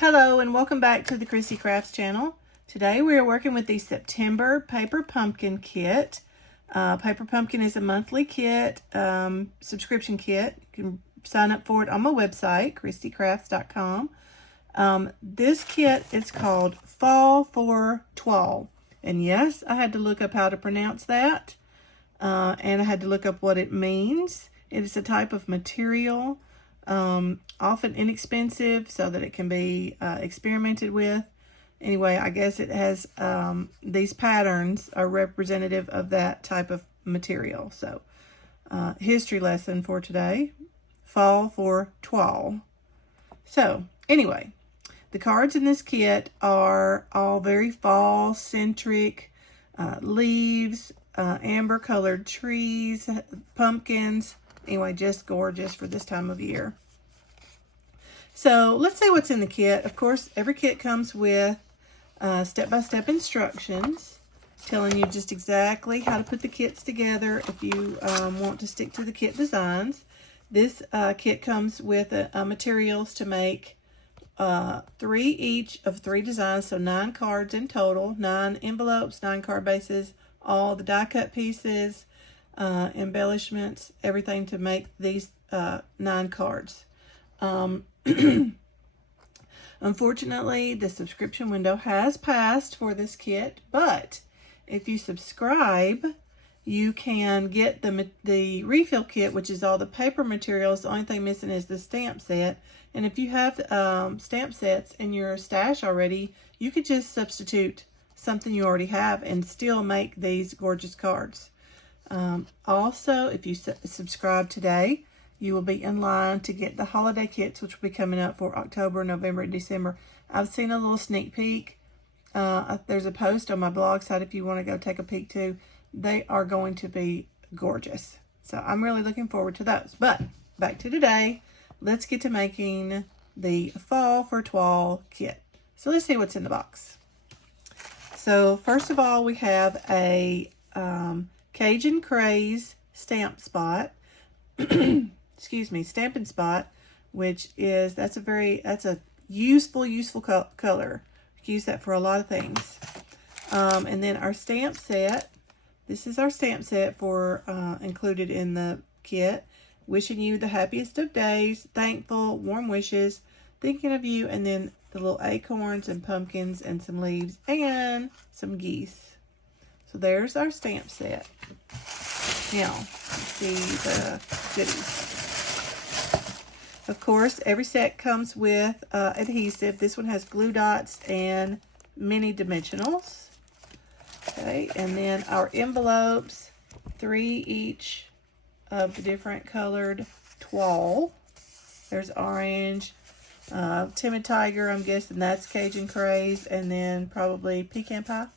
Hello and welcome back to the Christie Crafts channel. Today we are working with the September Paper Pumpkin kit. Paper Pumpkin is a monthly kit, subscription kit. You can sign up for it on my website, christiecrafts.com. This kit is called Fall for Toile. And yes, I had to look up how to pronounce that. And I had to look up what it means. It is a type of material, often inexpensive, so that it can be experimented with. Anyway, I guess it has, these patterns are representative of that type of material. So, history lesson for today, Fall for Toile. So, anyway, the cards in this kit are all very fall-centric, leaves, amber colored trees, pumpkins. Anyway, just gorgeous for this time of year. So let's see what's in the kit. Of course, every kit comes with step-by-step instructions telling you just exactly how to put the kits together if you want to stick to the kit designs. This kit comes with materials to make 3 each of 3 designs, so 9 cards in total, 9 envelopes, 9 card bases, all the die cut pieces, embellishments, everything to make these 9 cards. Unfortunately, the subscription window has passed for this kit, but if you subscribe, you can get the refill kit, which is all the paper materials. The only thing missing is the stamp set. And if you have stamp sets in your stash already, you could just substitute something you already have and still make these gorgeous cards. Also, if you subscribe today, you will be in line to get the holiday kits, which will be coming up for October, November, and December. I've seen a little sneak peek. There's a post on my blog site if you want to go take a peek too. They are going to be gorgeous. So I'm really looking forward to those. But back to today, let's get to making the Fall for Toile kit. So let's see what's in the box. So first of all, we have a Cajun Craze stamp spot. Excuse me, Stampin' Spot, which is, that's a useful color. You can use that for a lot of things. And then our stamp set. This is our stamp set for included in the kit. Wishing you the happiest of days, thankful, warm wishes, thinking of you, and then the little acorns and pumpkins and some leaves and some geese. So there's our stamp set. Now, let's see the goodies. Of course, every set comes with adhesive. This one has glue dots and mini dimensionals. Okay, and then our envelopes, 3 each of the different colored toile. There's orange, Timid Tiger, I'm guessing that's Cajun Craze, and then probably Pecan Pie.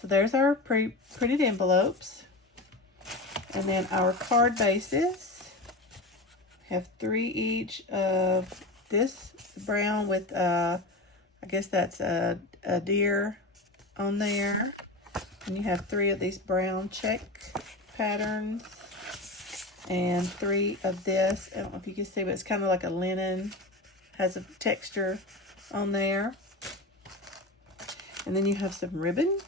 So there's our printed envelopes. And then our card bases have 3 each of this brown with, I guess that's a deer on there. And you have 3 of these brown check patterns and 3 of this. I don't know if you can see, but it's kind of like a linen, has a texture on there. And then you have some ribbon,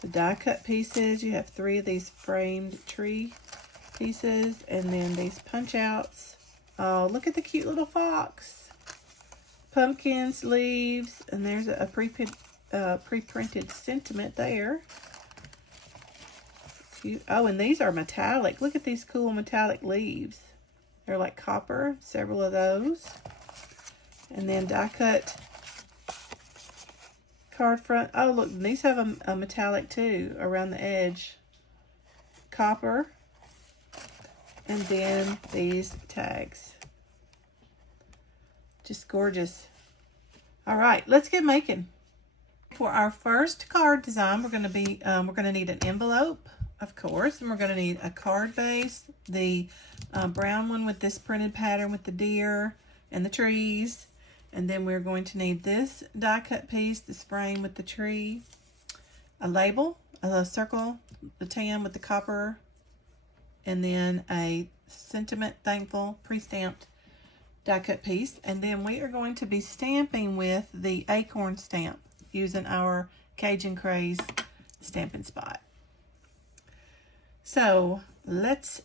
the die cut pieces. You have 3 of these framed tree pieces, and then these punch outs. Oh, look at the cute little fox. Pumpkins, leaves, and there's a pre-printed sentiment there. Cute. Oh, and these are metallic. Look at these cool metallic leaves. They're like copper, several of those. And then die cut card front. Oh, look, these have a metallic too around the edge. Copper. And then these tags. Just gorgeous. All right, let's get making. For our first card design, we're going to need an envelope, of course, and we're going to need a card base, the brown one with this printed pattern with the deer and the trees, and then we're going to need this die cut piece, this frame with the tree, a label, a circle, the tan with the copper, and then a sentiment, thankful, pre-stamped die cut piece, and then we are going to be stamping with the acorn stamp using our Cajun Craze Stampin' Spot. So let's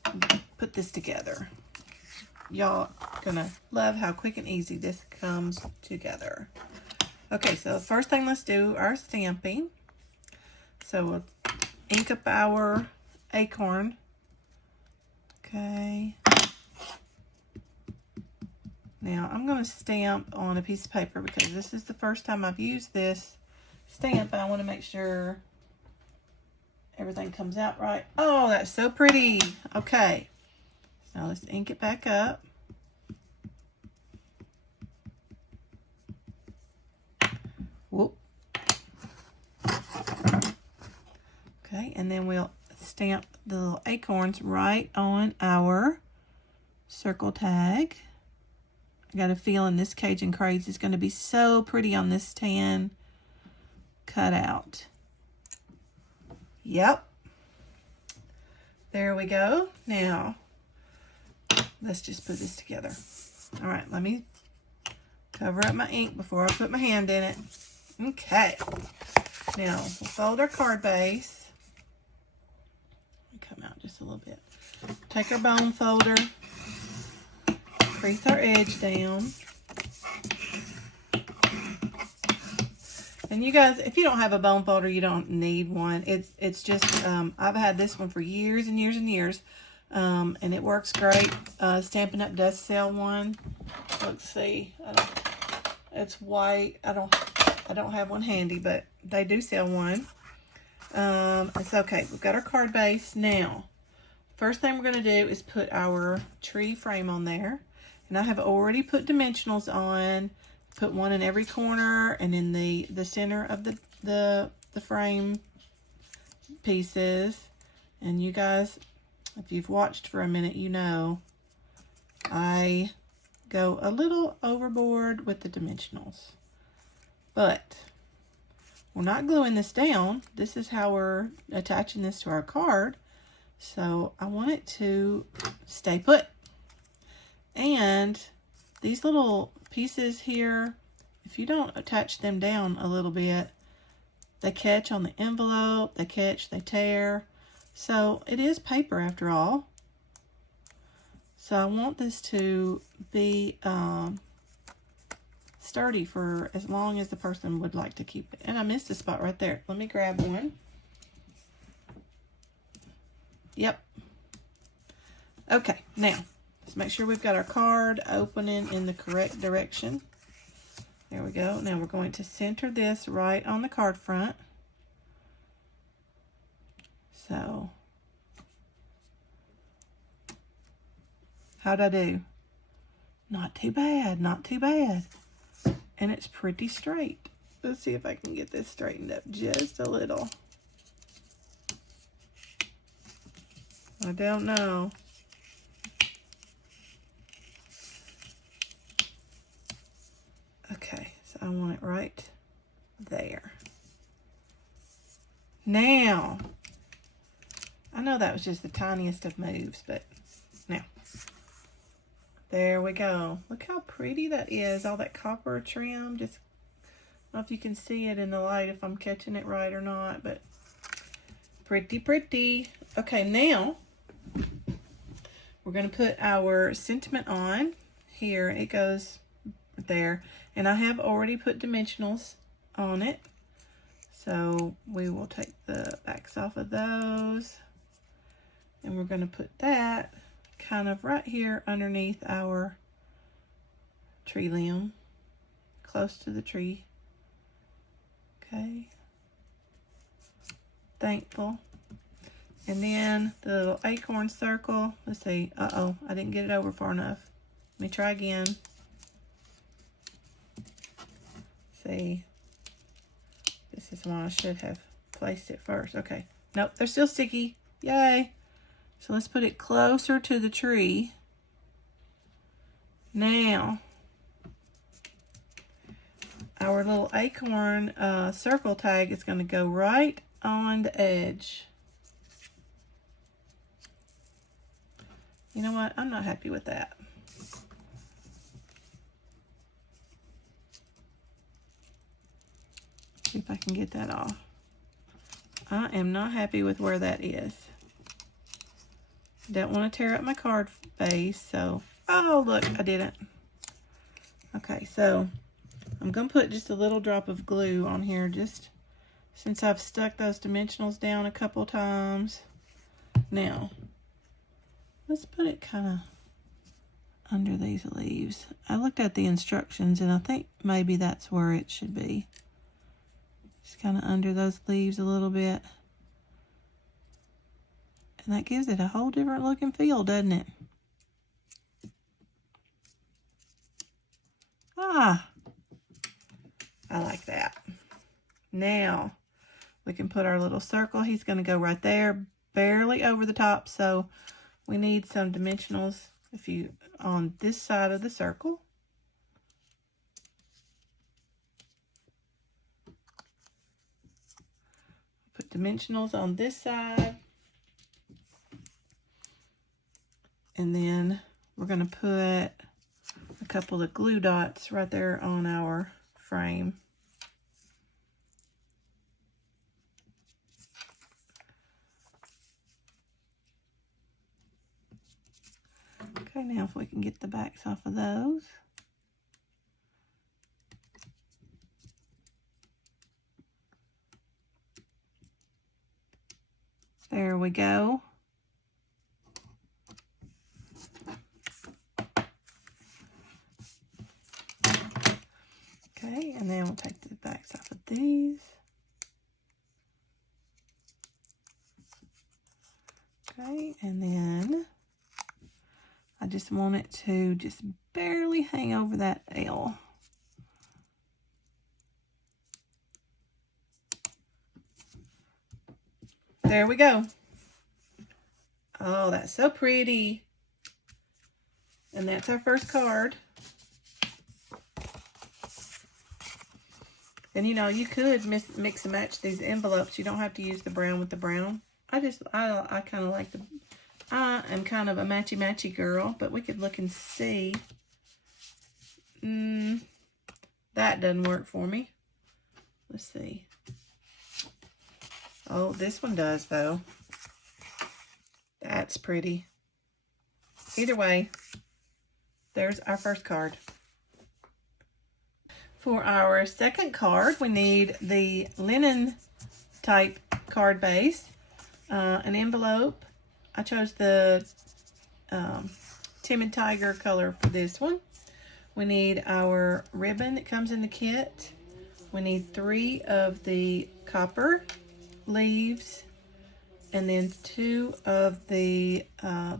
put this together. Y'all gonna love how quick and easy this comes together. Okay, so the first thing, let's do our stamping. So we'll ink up our acorn. Okay. Now I'm going to stamp on a piece of paper because this is the first time I've used this stamp. I want to make sure everything comes out right. Oh, that's so pretty. Okay. Now let's ink it back up. Whoop. Okay, and then we'll stamp the little acorns right on our circle tag. I got a feeling this Cajun Craze is going to be so pretty on this tan cutout. Yep. There we go. Now, let's just put this together. All right, let me cover up my ink before I put my hand in it. Okay. Now, we'll fold our card base. Come out just a little bit. Take our bone folder. Crease our edge down. And you guys, if you don't have a bone folder, you don't need one. It's just, I've had this one for years and years and years. And it works great. Stampin' Up does sell one. Let's see. It's white. I don't have one handy, but they do sell one. It's okay. We've got our card base. Now, first thing we're going to do is put our tree frame on there. And I have already put dimensionals on. Put one in every corner and in the center of the frame pieces. And you guys, if you've watched for a minute, you know I go a little overboard with the dimensionals. But we're not gluing this down. This is how we're attaching this to our card. So I want it to stay put. And these little pieces here, if you don't attach them down a little bit, they catch on the envelope, they tear. So it is paper after all. So I want this to be sturdy for as long as the person would like to keep it. And I missed a spot right there. Let me grab one. Yep. Okay, now let's make sure we've got our card opening in the correct direction. There we go. Now we're going to center this right on the card front. So, how'd I do? Not too bad, not too bad. And it's pretty straight. Let's see if I can get this straightened up just a little. I don't know. Okay, so I want it right there. Now, I know that was just the tiniest of moves, but now, there we go. Look how pretty that is, all that copper trim. Just, I don't know if you can see it in the light, if I'm catching it right or not, but pretty, pretty. Okay, now, we're going to put our sentiment on. Here, it goes there. And I have already put dimensionals on it. So we will take the backs off of those. And we're going to put that kind of right here underneath our tree limb. Close to the tree. Okay. Thankful. And then the little acorn circle. Let's see. Uh-oh, I didn't get it over far enough. Let me try again. See, this is why I should have placed it first. Okay, nope, they're still sticky. Yay. So let's put it closer to the tree. Now, our little acorn circle tag is going to go right on the edge. You know what? I'm not happy with that. if I can get that off. I am not happy with where that is. Don't want to tear up my card base, so, oh look, I didn't. Okay, so I'm going to put just a little drop of glue on here, just since I've stuck those dimensionals down a couple times. Now, let's put it kind of under these leaves. I looked at the instructions and I think maybe that's where it should be. Just kind of under those leaves a little bit. And that gives it a whole different look and feel, doesn't it? Ah, I like that. Now, we can put our little circle. He's going to go right there, barely over the top. So we need some dimensionals on this side of the circle. Put dimensionals on this side. And then we're going to put a couple of glue dots right there on our frame. Okay, now if we can get the backs off of those. There we go. Okay, and then we'll take the backs off of these. Okay, and then I just want it to just barely hang over that L. There we go. Oh, that's so pretty. And that's our first card. And you know, you could mix and match these envelopes. You don't have to use the brown with the brown. I kind of like I am kind of a matchy-matchy girl, but we could look and see. That doesn't work for me. Let's see. Oh, this one does though. That's pretty. Either way, there's our first card. For our second card, we need the linen type card base, an envelope. I chose the Timid Tiger color for this one. We need our ribbon that comes in the kit. We need 3 of the copper leaves, and then 2 of the,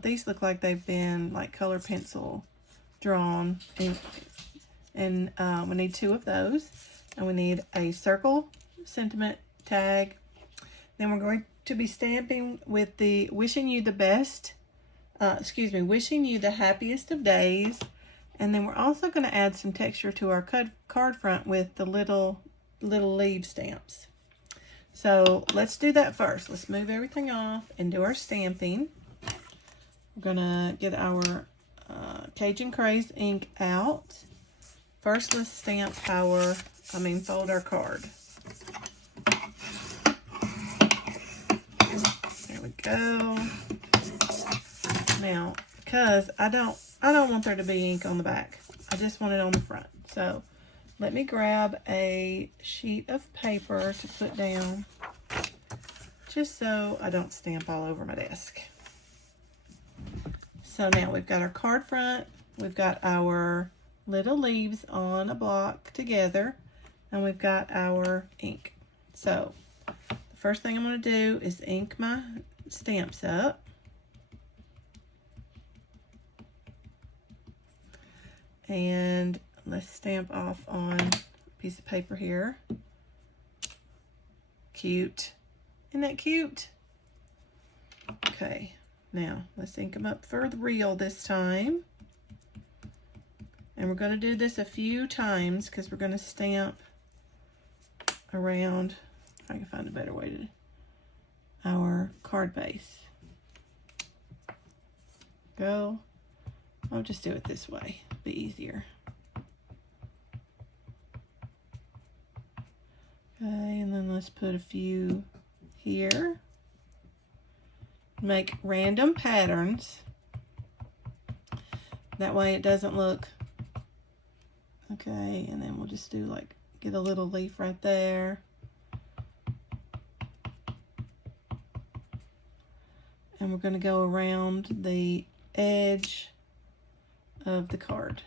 these look like they've been like color pencil drawn, and we need 2 of those, and we need a circle sentiment tag. Then we're going to be stamping with the wishing you the best, wishing you the happiest of days. And then we're also going to add some texture to our card front with the little leaf stamps. So let's do that first. Let's move everything off and do our stamping. We're going to get our Cajun Craze ink out. First, let's stamp fold our card. There we go. Now, because I don't want there to be ink on the back. I just want it on the front. So let me grab a sheet of paper to put down, just so I don't stamp all over my desk. So now we've got our card front, we've got our little leaves on a block together, and we've got our ink. So the first thing I'm going to do is ink my stamps up. And let's stamp off on a piece of paper here. Cute. Isn't that cute? Okay, now let's ink them up for the real this time. And we're going to do this a few times because we're going to stamp around, if I can find a better way to, our card base. Go. I'll just do it this way. Be easier. Okay, and then let's put a few here. Make random patterns. That way it doesn't look, okay, and then we'll just do like, get a little leaf right there. And we're going to go around the edge of the card.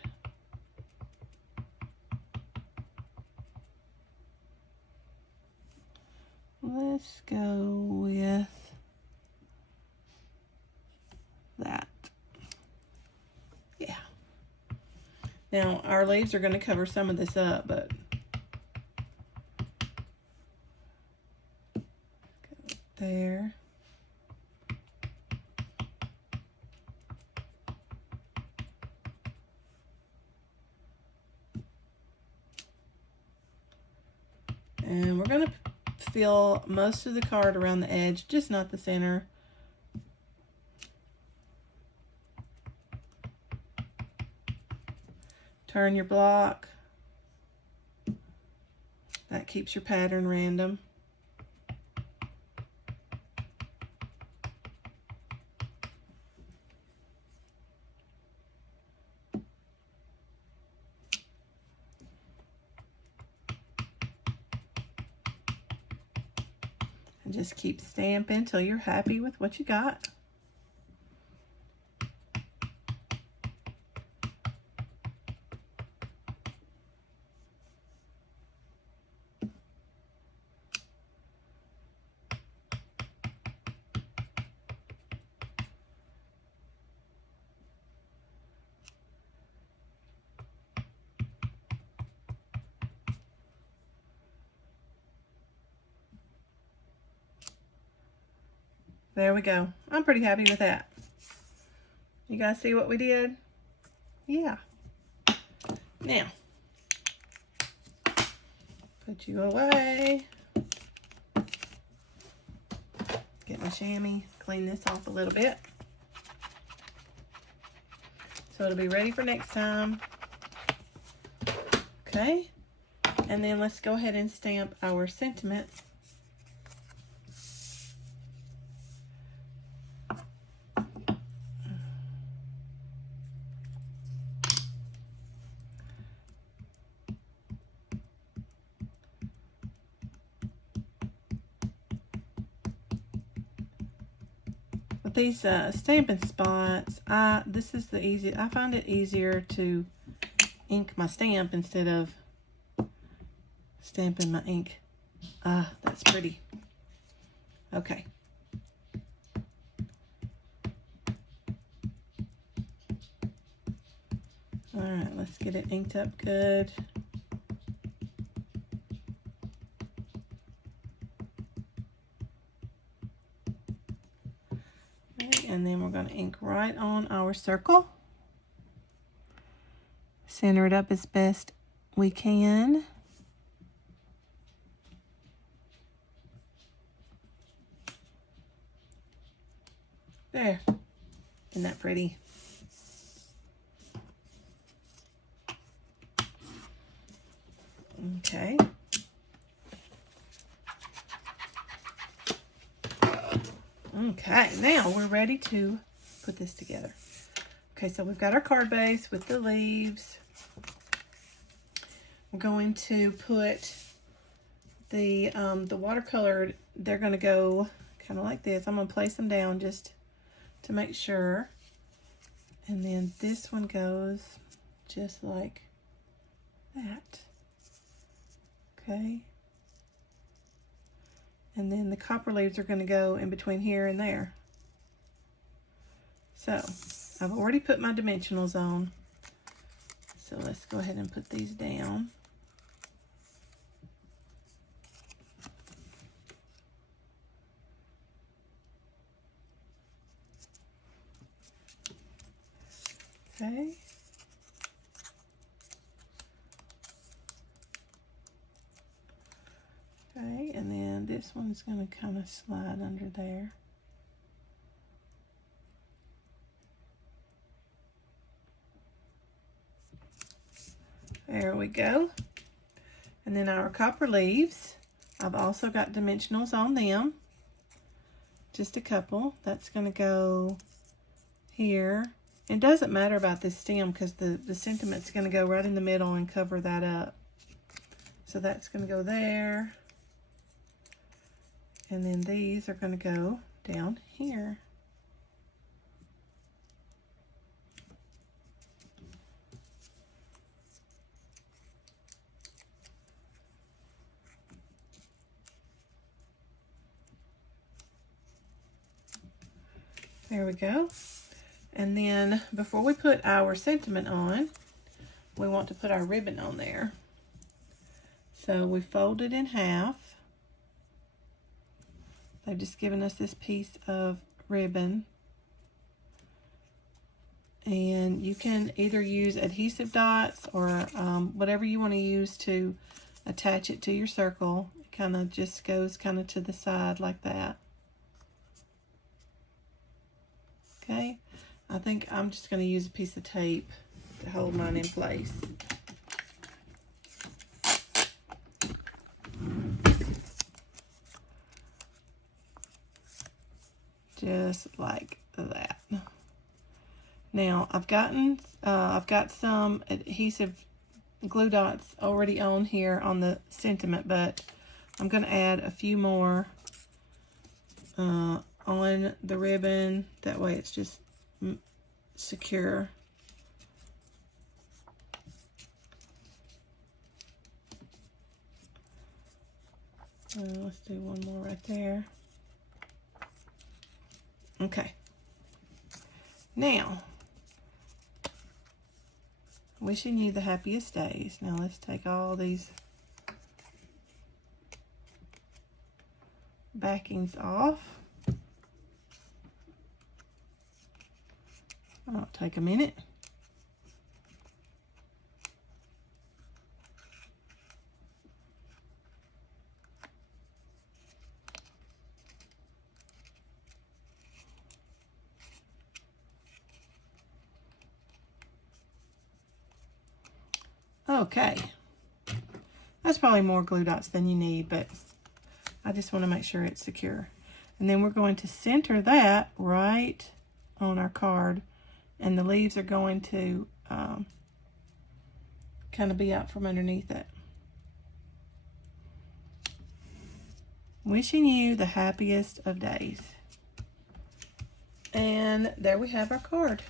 Let's go with that. Yeah. Now our leaves are going to cover some of this up, but go there. And we're going to fill most of the card around the edge, just not the center. Turn your block. That keeps your pattern random. And just keep stamping until you're happy with what you got. There we go. I'm pretty happy with that. You guys see what we did? Yeah. Now, put you away. Get my chamois, clean this off a little bit. So it'll be ready for next time. Okay. And then let's go ahead and stamp our sentiment. With these stamping spots, I find it easier to ink my stamp instead of stamping my ink. That's pretty. Okay. All right, let's get it inked up good. And then we're going to ink right on our circle. Center it up as best we can. There. Isn't that pretty? Okay. Okay, now we're ready to put this together. Okay, so we've got our card base with the leaves. We're going to put the watercolor, they're going to go kind of like this. I'm going to place them down just to make sure. And then this one goes just like that. Okay. And then the copper leaves are going to go in between here and there. So, I've already put my dimensionals on. So let's go ahead and put these down. Okay. Okay, and then this one's going to kind of slide under there. There we go. And then our copper leaves I've also got dimensionals on them. Just a couple. That's going to go here. It doesn't matter about this stem because the sentiment's going to go right in the middle and cover that up. So that's going to go there. And then these are going to go down here. There we go. And then before we put our sentiment on, we want to put our ribbon on there. So we fold it in half. They've just given us this piece of ribbon. And you can either use adhesive dots or whatever you want to use to attach it to your circle. It kind of just goes kind of to the side like that. Okay, I think I'm just going to use a piece of tape to hold mine in place. Just like that. Now I've got some adhesive glue dots already on here on the sentiment, but I'm going to add a few more on the ribbon. That way it's just secure. Let's do one more right there. Okay. Now, wishing you the happiest days. Now let's take all these backings off. That'll take a minute. Okay, that's probably more glue dots than you need, but I just want to make sure it's secure. And then we're going to center that right on our card, and the leaves are going to kind of be out from underneath it. Wishing you the happiest of days. And there we have our card.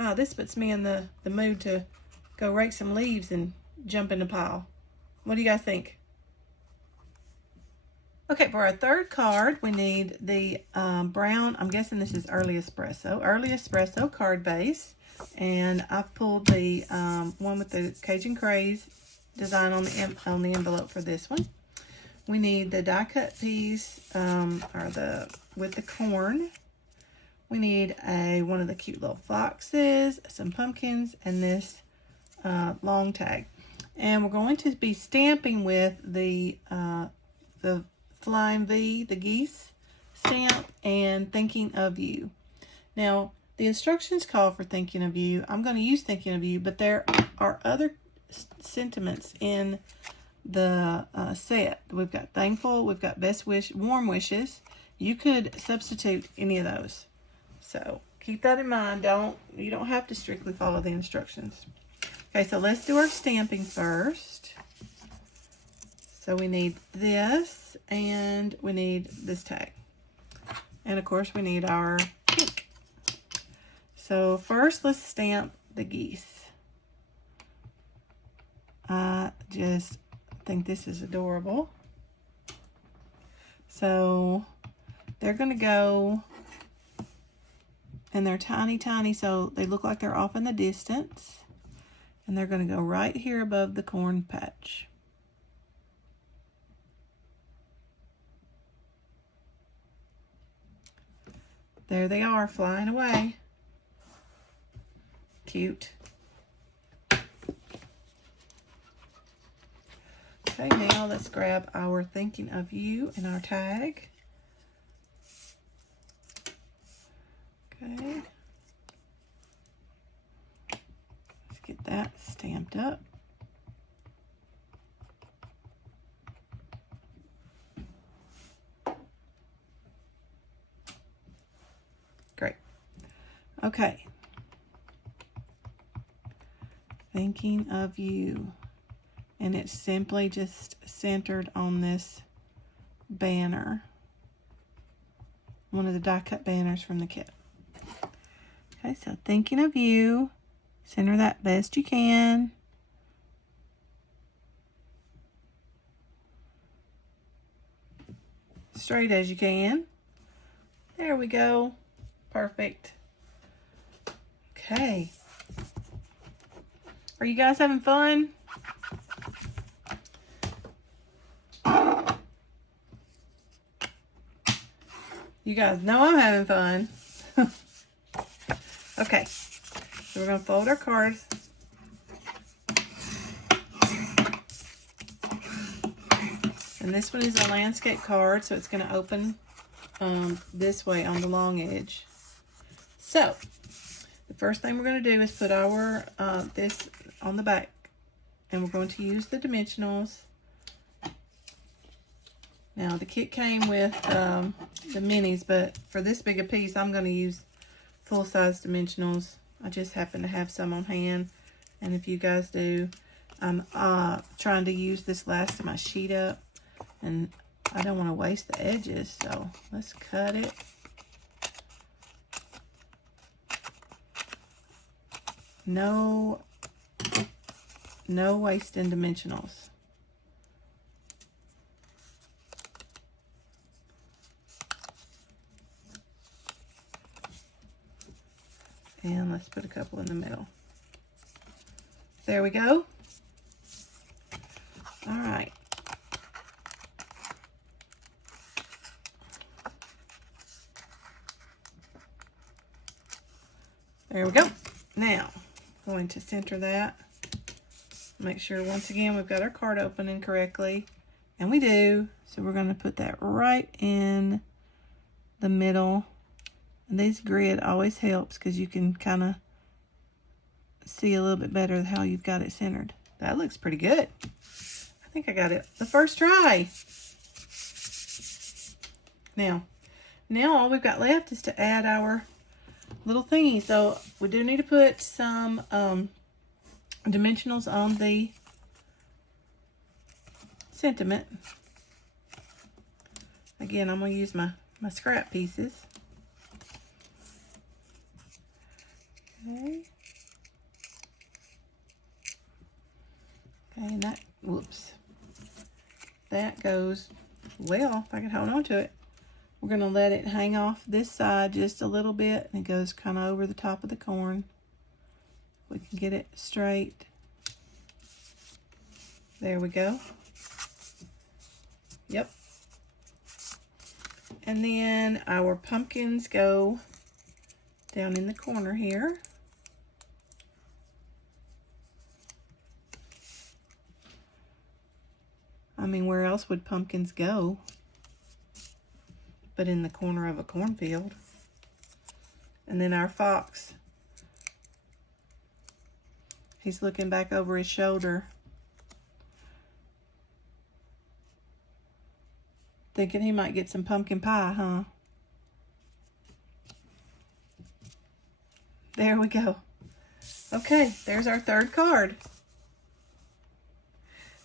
Oh, this puts me in the mood to go rake some leaves and jump in the pile. What do you guys think? Okay, for our third card, we need the brown, I'm guessing this is Early Espresso card base. And I've pulled the one with the Cajun Craze design on the envelope for this one. We need the die cut piece, with the corn. We need one of the cute little foxes, some pumpkins, and this long tag. And we're going to be stamping with the Flying V, the geese stamp, and Thinking of You. Now, the instructions call for Thinking of You. I'm going to use Thinking of You, but there are other sentiments in the set. We've got Thankful, we've got Best Wish, Warm Wishes. You could substitute any of those. So keep that in mind. You don't have to strictly follow the instructions. Okay, so let's do our stamping first. So we need this, and we need this tag. And of course we need our pink. So first let's stamp the geese. I just think this is adorable. So they're gonna go, and they're tiny, tiny, so they look like they're off in the distance. And they're going to go right here above the corn patch. There they are, flying away. Cute. Okay, now let's grab our Thinking of You and our tag. Okay. Let's Stamped Up. Great. Okay. Thinking of You. And it's simply just centered on this banner. One of the die cut banners from the kit. Okay, so Thinking of You. Center that best you can. Straight as you can. There we go. Perfect. Okay. Are you guys having fun? You guys know I'm having fun. Okay. So we're going to fold our cards. And this one is a landscape card, so it's going to open this way on the long edge. So, the first thing we're going to do is put our this on the back, and we're going to use the dimensionals. Now, the kit came with the minis, but for this big a piece, I'm going to use full-size dimensionals. I just happen to have some on hand, and if you guys do, I'm trying to use this last of my sheet up, and I don't want to waste the edges, so let's cut it. No wasting dimensionals. And let's put a couple in the middle. There we go. All right. There we go. Now, going to center that. Make sure once again we've got our card opening correctly. And we do. So we're going to put that right in the middle. And this grid always helps because you can kind of see a little bit better how you've got it centered. That looks pretty good. I think I got it the first try. Now all we've got left is to add our little thingy. So we do need to put some dimensionals on the sentiment. Again, I'm going to use my scrap pieces. Okay. Okay, and that, whoops. That goes well, if I can hold on to it. We're going to let it hang off this side just a little bit, and it goes kind of over the top of the corn. We can get it straight. There we go. Yep. And then our pumpkins go down in the corner here. I mean, where else would pumpkins go but in the corner of a cornfield? And then our fox, he's looking back over his shoulder, thinking he might get some pumpkin pie, huh? There we go. Okay, there's our third card.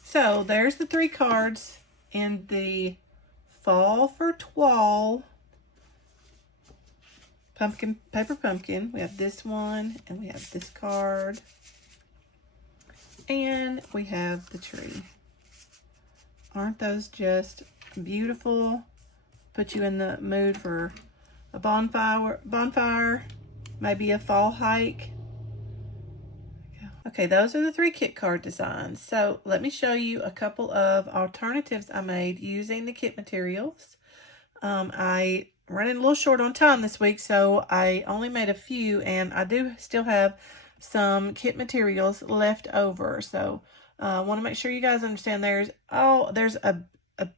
So there's the 3 cards in the Fall for Toile Paper Pumpkin. We have this one, and we have this card, and we have the tree. Aren't those just beautiful? Put you in the mood for a bonfire, maybe a fall hike. Okay, those are the 3 kit card designs. So let me show you a couple of alternatives I made using the kit materials. I running a little short on time this week, so I only made a few, and I do still have some kit materials left over. So I want to make sure you guys understand there's a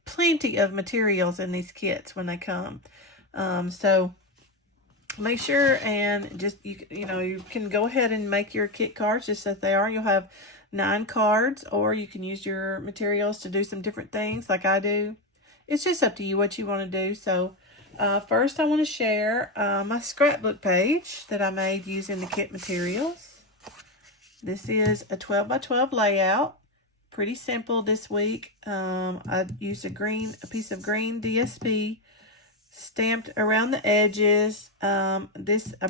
plenty of materials in these kits when they come. So make sure and just, you know, you can go ahead and make your kit cards just as they are. You'll have 9 cards, or you can use your materials to do some different things like I do. It's just up to you what you want to do. So first I want to share my scrapbook page that I made using the kit materials. This is a 12 by 12 layout. Pretty simple this week. I used a piece of green DSP stamped around the edges. I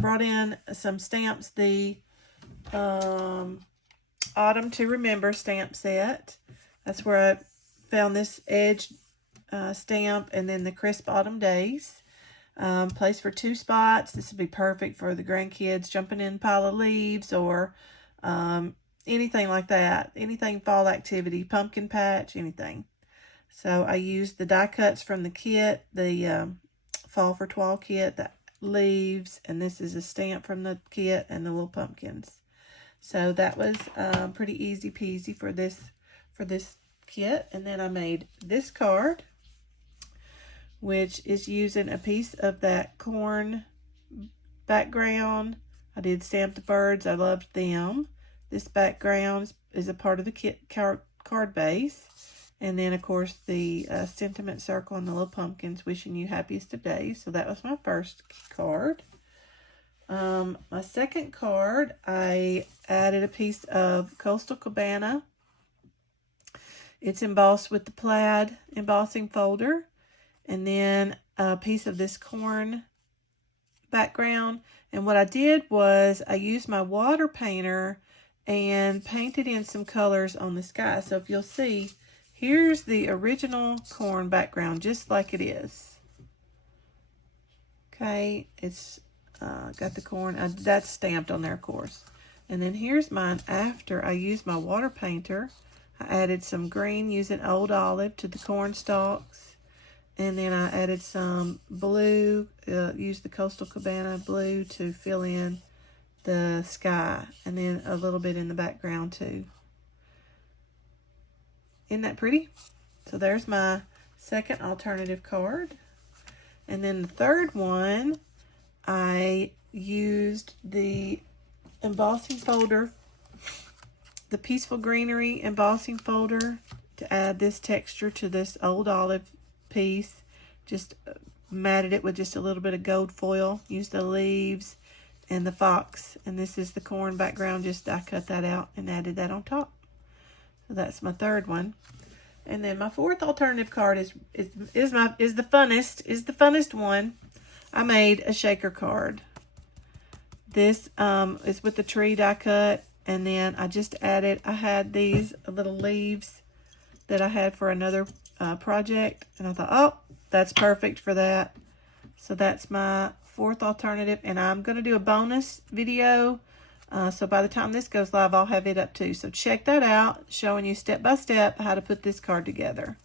brought in some stamps, the Autumn to Remember stamp set. That's where I found this edge stamp, and then the Crisp Autumn Days. Place for 2 spots. This would be perfect for the grandkids jumping in a pile of leaves, or anything like that. Anything fall activity, pumpkin patch, anything. So I used the die cuts from the kit, the Fall for Toile kit, the leaves, and this is a stamp from the kit, and the little pumpkins. So that was pretty easy peasy for this kit. And then I made this card, which is using a piece of that corn background. I did stamp the birds. I loved them. This background is a part of the kit card base. And then, of course, the sentiment circle and the little pumpkins wishing you happiest of days. So that was my first card. My second card, I added a piece of Coastal Cabana. It's embossed with the plaid embossing folder. And then a piece of this corn background. And what I did was I used my water painter and painted in some colors on the sky. So if you'll see, here's the original corn background, just like it is. Okay, it's got the corn. That's stamped on there, of course. And then here's mine after I used my water painter. I added some green using Old Olive to the corn stalks. And then I added some blue, used the Coastal Cabana blue to fill in the sky. And then a little bit in the background too. Isn't that pretty? So there's my second alternative card. And then the third one, I used the embossing folder, the Peaceful Greenery embossing folder, to add this texture to this Old Olive piece. Just matted it with just a little bit of gold foil. Used the leaves and the fox. And this is the corn background. Just I cut that out and added that on top. So that's my third one. And then my fourth alternative card is the funnest one. I made a shaker card. This is with the tree die cut, and then I just added, I had these little leaves that I had for another project, and I thought, oh, that's perfect for that. So that's my fourth alternative, and I'm going to do a bonus video. So by the time this goes live, I'll have it up too. So check that out, showing you step by step how to put this card together.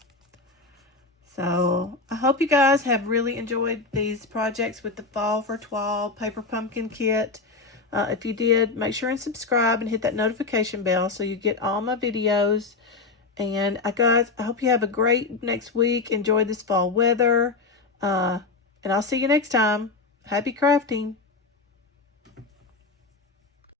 So I hope you guys have really enjoyed these projects with the Fall for Toile Paper Pumpkin kit. If you did, make sure and subscribe and hit that notification bell so you get all my videos. And guys, I hope you have a great next week. Enjoy this fall weather. And I'll see you next time. Happy crafting.